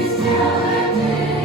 пісня летить.